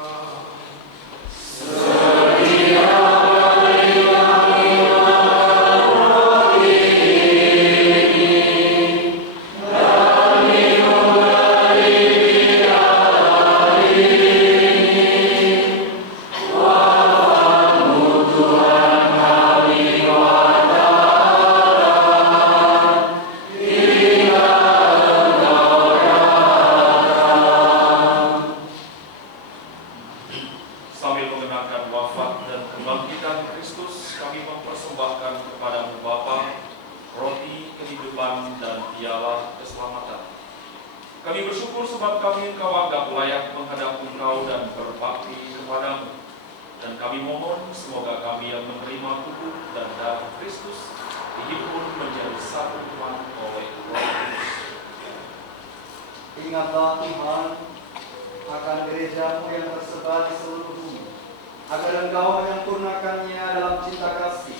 Sambil mengenangkan wafat dan kebangkitan Kristus, kami mempersembahkan kepadamu Bapa, roti kehidupan dan piala keselamatan. Kami bersyukur sebab kami Engkau anggap layak menghadap Engkau dan berbakti kepadamu. Dan kami mohon semoga kami yang menerima tubuh dan darah Kristus dihimpun menjadi satu umat oleh Roh Kudus. Ingatlah Tuhan akan gereja-Mu yang tersebar di seluruh bumi, agar Engkau menyempurnakannya dalam cinta kasih,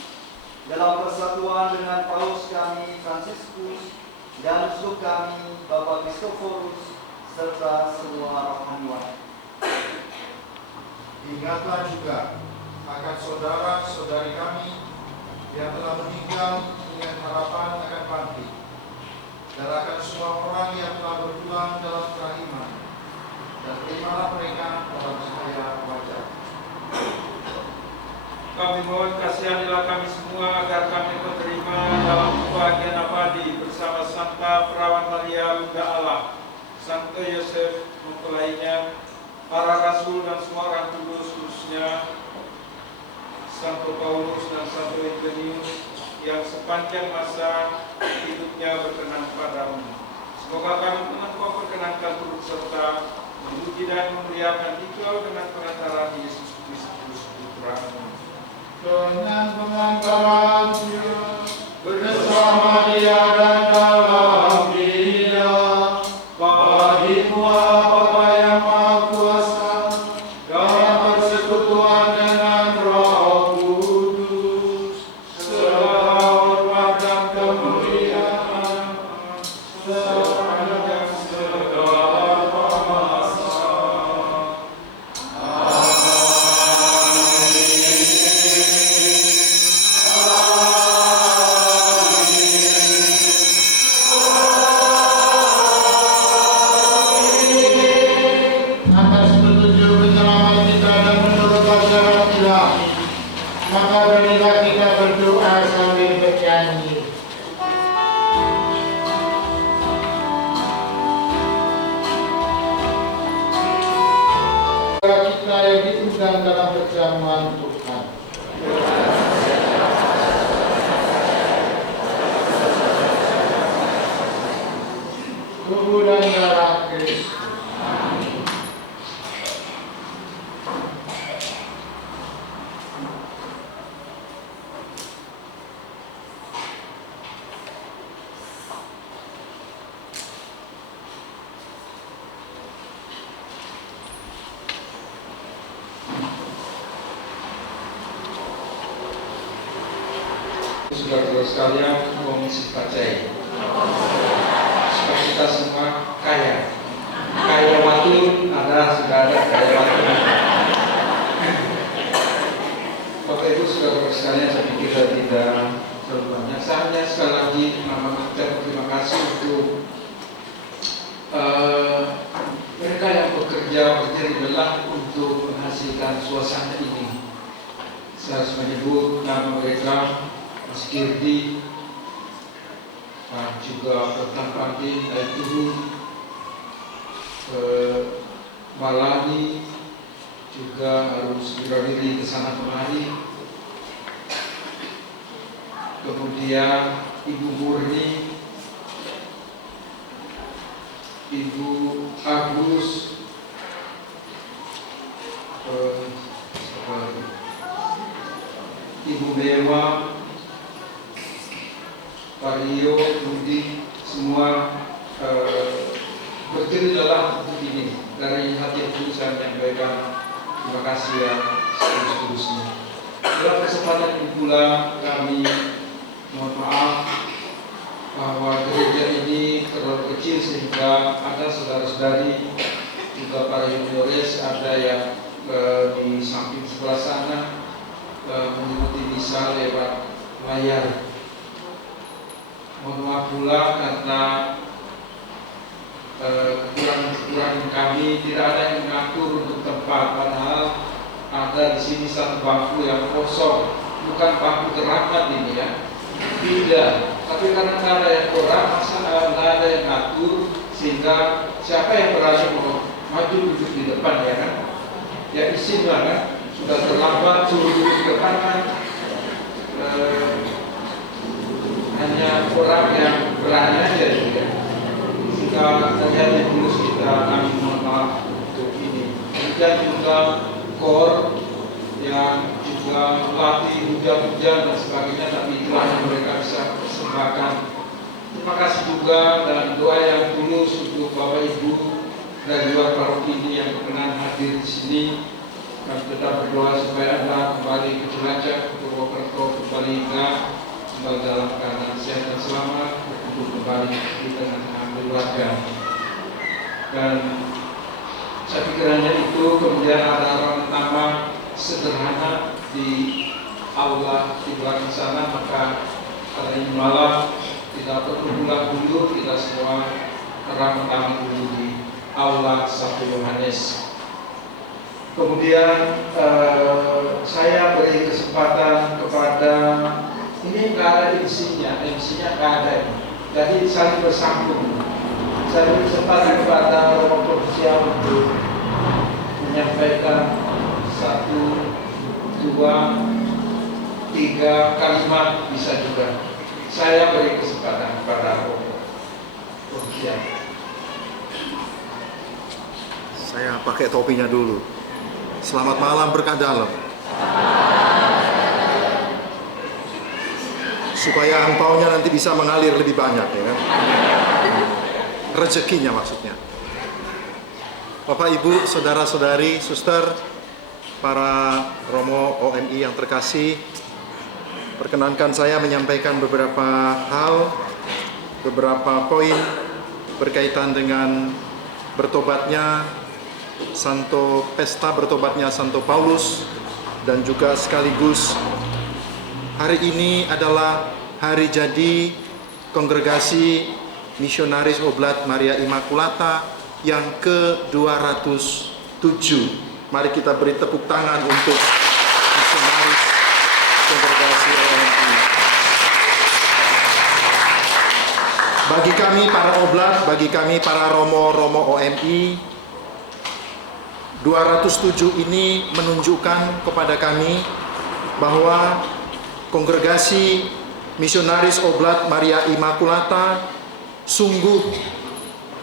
dalam persatuan dengan Paus kami Fransiskus dan uskup kami Bapak Kristoforus serta semua rohaniwan. Ingatlah juga akan saudara-saudari kami yang telah meninggal dengan harapan akan bangkit, dan akan semua orang yang telah berjuang dalam kerahiman, dan terimalah mereka dalam cahaya wajah. Kami mohon kasihanilah kami semua agar kami menerima dalam kebahagiaan abadi bersama Santa Perawan Maria Bunda Allah, Santo Yosef mempelainya, para rasul dan semua orang kudus, khususnya Santo Paulus dan Santo Eugenius yang sepanjang masa hidupnya berkenan padamu. Semoga kami Engkau perkenankan turut serta memuji dan memuliakan Engkau dengan perantaraan Yesus Kristus Putra-Mu. Dengan pengantaran Dia, bersama Dia dan dalam Dia, bagimu Bapa yang Maha Kuasa, dalam persekutuan dengan Roh Kudus, segala hormat dan kemuliaan sepanjang segala masa. Atas petunjuk penyelamat kita dan menurut ajaran ilahi, maka berilah kita berdoa sambil bernyanyi. Kita yang diundang dalam perjamuan Tuhan. Tubuh dan darah Kristus. saudara sekalian, Om Sipacai. Supaya kita semua kaya. Kaya waktu sudah ada kaya waktu. Bapak Ibu saudara sekalian, saya pikir tidak terlalu banyak. Saya hanya sekali lagi mengucapkan terima kasih untuk mereka yang bekerja berjerih-lelah untuk menghasilkan suasana ini. Saya harus menyebut nama mereka, Mas Kirdi, juga Petang Pandi, Aituru, Malani, juga harus beralih ke sana kemari. Kemudian Ibu Murni, Ibu Agus, Ibu Dewa, Pak Rio, Budi, semua berjerih-lelah untuk ini. Dari hati yang tulus saya menyampaikan terima kasih yang setulus-tulusnya. Dalam kesempatan ini pula kami mohon maaf bahwa gereja ini terlalu kecil sehingga ada saudara-saudari juga para junioris ada yang di samping sebelah sana mengikuti misa lewat layar. Mohon maaf pula karena kekurangan kami, tidak ada yang mengatur untuk tempat, padahal ada di sini satu bangku yang kosong, bukan bangku teramat ini ya, tidak. Tapi karena ada yang kurang, masa ada yang ngatur, sehingga siapa yang berani mau maju duduk di depan ya kan? Ya izinlah kan, sudah terlambat suruh duduk di depan kan. Hanya orang yang berani aja juga. Jika terjadi tulus kita, kami mohon maaf untuk ini. Dan juga kor yang juga melatih hujan-hujan dan sebagainya, tapi itulah yang mereka bisa persembahkan. Terima kasih juga dan doa yang tulus untuk Bapak Ibu dari luar paroki ini yang berkenan hadir di sini. Kami tetap berdoa supaya Anda kembali ke Cilacap, ke Purwokerto, ke Balinga, kembali dalam keadaan sehat dan selamat, berkumpul kembali di tengah-tengah keluarga. Dan saya pikir hanya itu. Kemudian ada orang nama sederhana di aula di belakang sana, maka pada ini malam kita perlu pulang dulu, kita semua terang tangan dulu di aula 1 Yohanes. Kemudian saya beri kesempatan kepada, ini nggak ada MC-nya nggak ada ini. Jadi saling bersambung. Saya beri kesempatan kepada Romo Provinsial untuk menyampaikan 1, 2, 3 kalimat bisa juga. Saya beri kesempatan kepada Romo Provinsial. Saya pakai topinya dulu. Selamat malam berkah dalam. Supaya angpaunya nanti bisa mengalir lebih banyak ya kan. Rezekinya maksudnya. Bapak Ibu, saudara-saudari, suster, para Romo OMI yang terkasih, perkenankan saya menyampaikan beberapa hal, beberapa poin berkaitan dengan bertobatnya pesta bertobatnya Santo Paulus, dan juga sekaligus hari ini adalah hari jadi Kongregasi Misionaris Oblat Maria Immaculata yang ke-207. Mari kita beri tepuk tangan untuk Misionaris Kongregasi OMI. Bagi kami para oblat, bagi kami para Romo OMI, 207 ini menunjukkan kepada kami bahwa Kongregasi Misionaris Oblat Maria Immaculata sungguh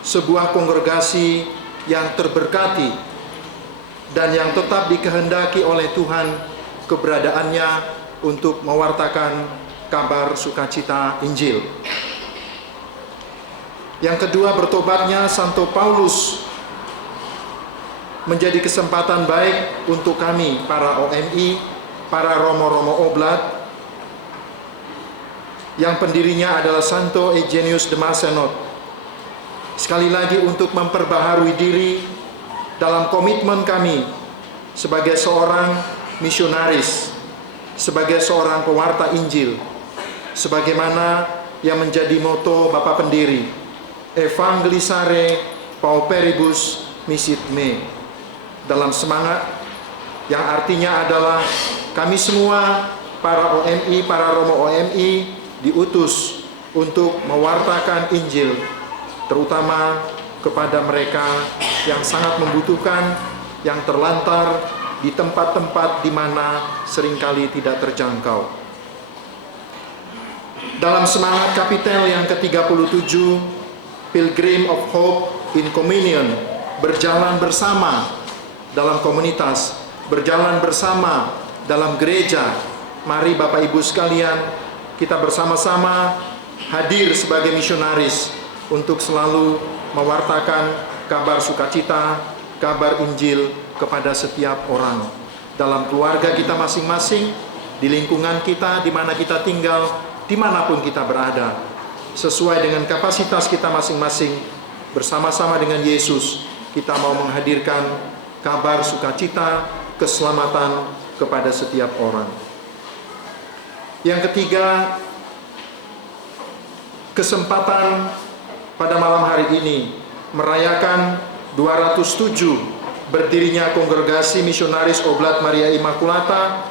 sebuah kongregasi yang terberkati dan yang tetap dikehendaki oleh Tuhan keberadaannya untuk mewartakan kabar sukacita Injil. Yang kedua, bertobatnya Santo Paulus menjadi kesempatan baik untuk kami para OMI, para Romo-Romo Oblat, yang pendirinya adalah Santo Eugenius de Macenot. Sekali lagi untuk memperbaharui diri dalam komitmen kami sebagai seorang misionaris, sebagai seorang pewarta Injil, sebagaimana yang menjadi moto Bapak Pendiri, Evangelisare Pauperibus Misit Me, dalam semangat yang artinya adalah kami semua para OMI, para Romo OMI diutus untuk mewartakan Injil, terutama kepada mereka yang sangat membutuhkan, yang terlantar di tempat-tempat di mana seringkali tidak terjangkau. Dalam semangat kapitel yang ke-37, Pilgrim of Hope in Communion, berjalan bersama dalam komunitas, berjalan bersama dalam gereja. Mari Bapak Ibu sekalian, kita bersama-sama hadir sebagai misionaris untuk selalu mewartakan kabar sukacita, kabar Injil kepada setiap orang. Dalam keluarga kita masing-masing, di lingkungan kita, di mana kita tinggal, dimanapun kita berada, sesuai dengan kapasitas kita masing-masing, bersama-sama dengan Yesus, kita mau menghadirkan kabar sukacita, keselamatan kepada setiap orang. Yang ketiga, kesempatan pada malam hari ini merayakan 207 berdirinya Kongregasi Misionaris Oblat Maria Immaculata.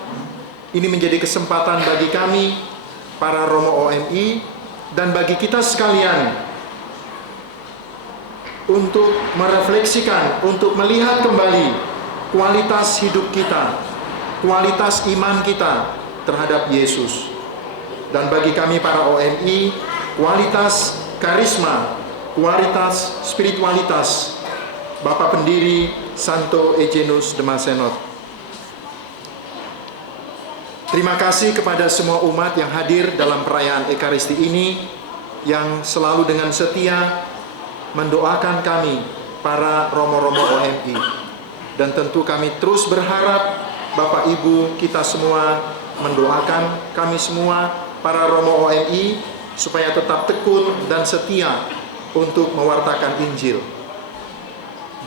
Ini menjadi kesempatan bagi kami, para Romo OMI, dan bagi kita sekalian untuk merefleksikan, untuk melihat kembali kualitas hidup kita, kualitas iman kita terhadap Yesus. Dan bagi kami para OMI, kualitas karisma, kualitas spiritualitas Bapak Pendiri Santo Eugenius de Macenot. Terima kasih kepada semua umat yang hadir dalam perayaan Ekaristi ini, yang selalu dengan setia mendoakan kami para Romo-Romo OMI. Dan tentu kami terus berharap Bapak Ibu kita semua mendoakan kami semua para Romo OMI supaya tetap tekun dan setia untuk mewartakan Injil.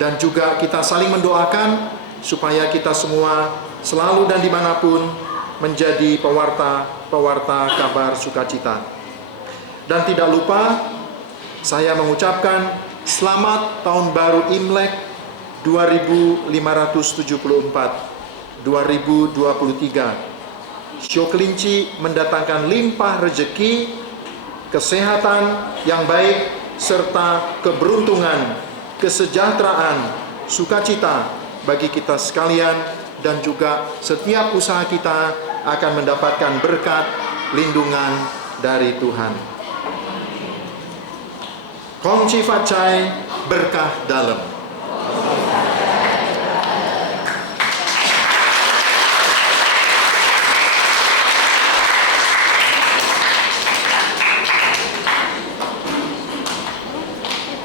Dan juga kita saling mendoakan supaya kita semua selalu dan dimanapun menjadi pewarta kabar sukacita. Dan tidak lupa saya mengucapkan selamat tahun baru Imlek 2574 2023. Sio Kelinci mendatangkan limpah rezeki, kesehatan yang baik, serta keberuntungan, kesejahteraan, sukacita bagi kita sekalian, dan juga setiap usaha kita akan mendapatkan berkat lindungan dari Tuhan. Kongci Facai, berkah dalam.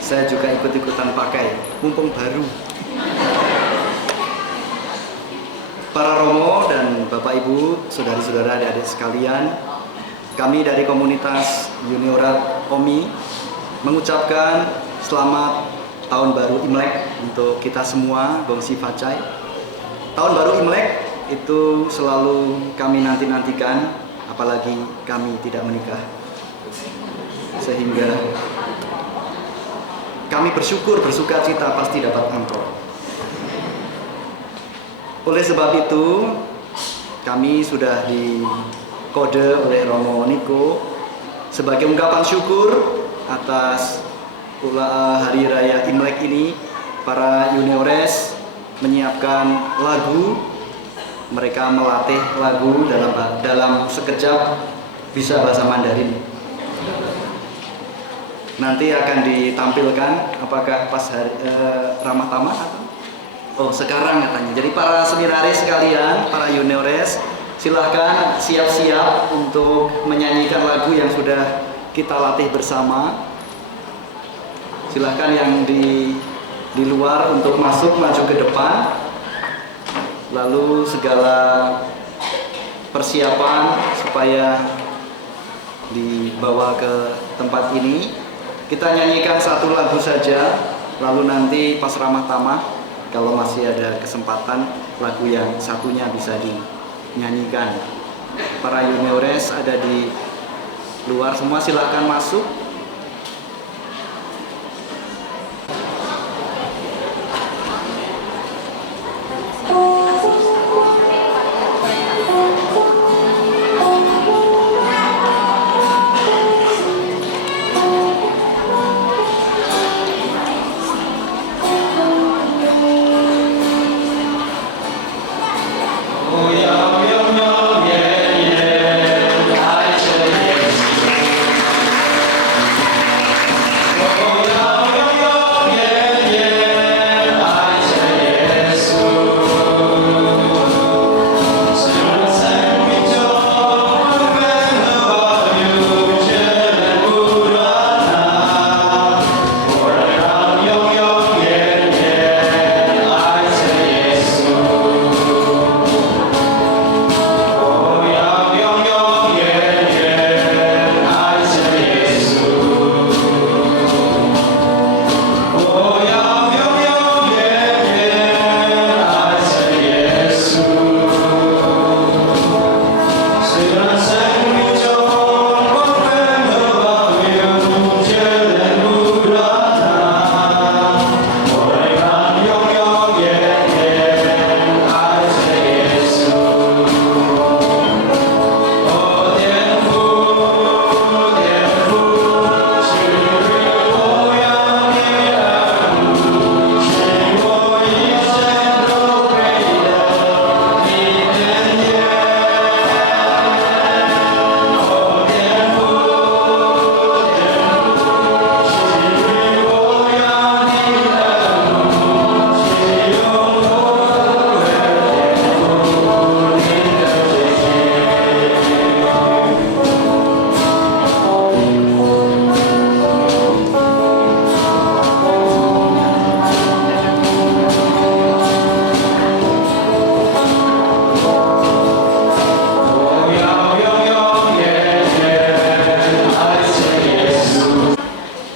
Saya juga ikut-ikutan pakai, mumpung baru. Para Romo dan Bapak Ibu, saudari-saudara, adik-adik sekalian, kami dari komunitas Juniorat OMI mengucapkan selamat tahun baru Imlek untuk kita semua, Gongsi Facai. Tahun baru Imlek itu selalu kami nanti-nantikan, apalagi kami tidak menikah. Sehingga kami bersyukur, bersukacita pasti dapat amplop. Oleh sebab itu, kami sudah dikode oleh Romo Niko sebagai ungkapan syukur atas hari raya Imlek ini. Para juniores menyiapkan lagu, mereka melatih lagu dalam sekejap bisa bahasa Mandarin. Nanti akan ditampilkan, apakah pas hari ramah tamah atau? Oh, sekarang katanya. Jadi para seminaris sekalian, para juniores, silahkan siap-siap untuk menyanyikan lagu yang sudah kita latih bersama. Silahkan yang di luar untuk masuk, maju ke depan. Lalu segala persiapan supaya dibawa ke tempat ini. Kita nyanyikan satu lagu saja, lalu nanti pas ramah tamah kalau masih ada kesempatan lagu yang satunya bisa dinyanyikan. Para juniores ada di luar semua, silakan masuk.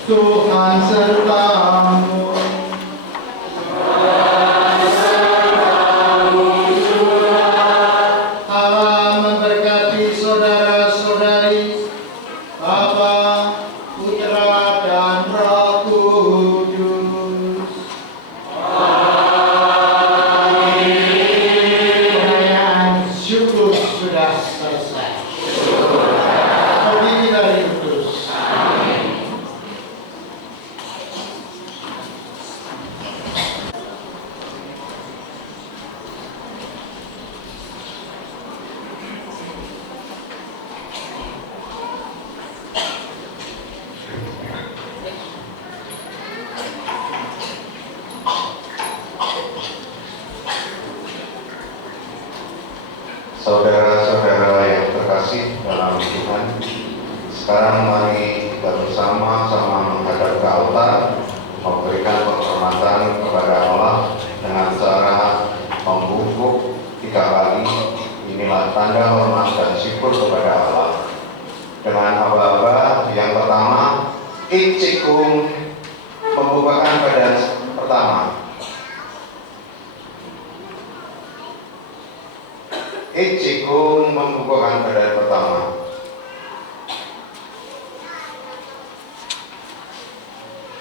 Tuhan sertamu. Allah memberkati saudara-saudari, Bapa, Putra, dan Roh Kudus. Perayaan syukur sudah selesai. Terdiri dari kudus. Saudara-saudara yang terkasih dalam Tuhan, sekarang mari kita bersama-sama menghadap ke altar, memberikan penghormatan kepada Allah dengan cara membungkuk 3 kali. Inilah tanda hormat dan syukur kepada Allah. Dengan aba-aba yang pertama, Icikung, pembukaan badan pertama. Icikung membukukan badan pertama.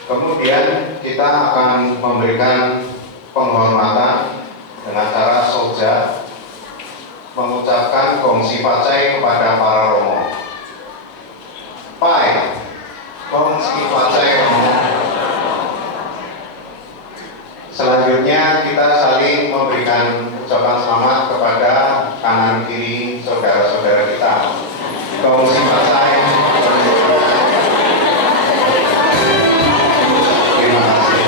Kemudian kita akan memberikan penghormatan dengan cara soja, mengucapkan gongsi pacai kepada para romo. Pai, gongsi pacai romo. Selanjutnya kita saling memberikan ucapan selamat kepada kanan kiri saudara-saudara kita. Gongsi pacai. Terima kasih.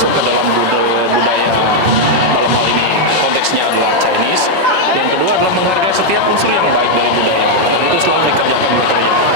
masuk ke dalam budaya dalam hal ini konteksnya adalah Chinese. Yang kedua adalah menghargai setiap unsur yang baik dari budaya, dan itu selalu dikerjakan oleh gereja.